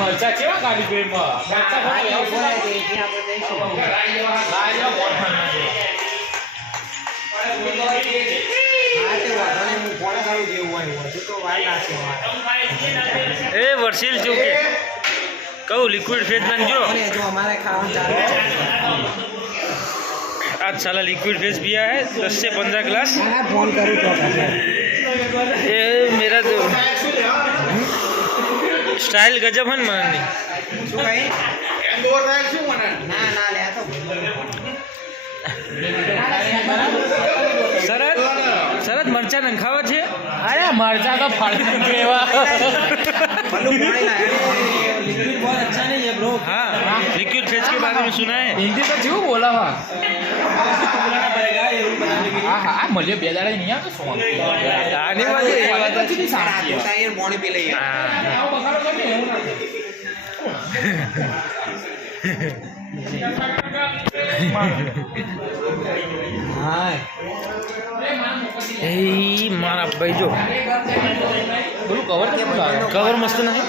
મરચા કેવા કાઢી ગઈ એ વર્ષીલ ચૂકે કહું લિક્વિડ ફેજ નાખજો आज साला लिक्विड फेस पिया है 10 से 15 ग्लास फोन करूँ तो ये मेरा तो स्टाइल गजब है मन शरद शरद मरचा नखावा छे अरे मरचा तो फाड़ी देवा लिक्विड बहुत अच्छा नहीं है ब्रो। हाँ लिक्विड फेस के बारे में सुना है हिंदी तो क्यों बोला हुआ बुलाना पड़ेगा ये रूम बनाने के लिए। हाँ हाँ मुझे बेदाड़ा नहीं आता सोन आने वाली ये बात है। टायर मोड़े पे ले हाँ ए मारा भाई जो बोलो कवर तो कवर मस्त नहीं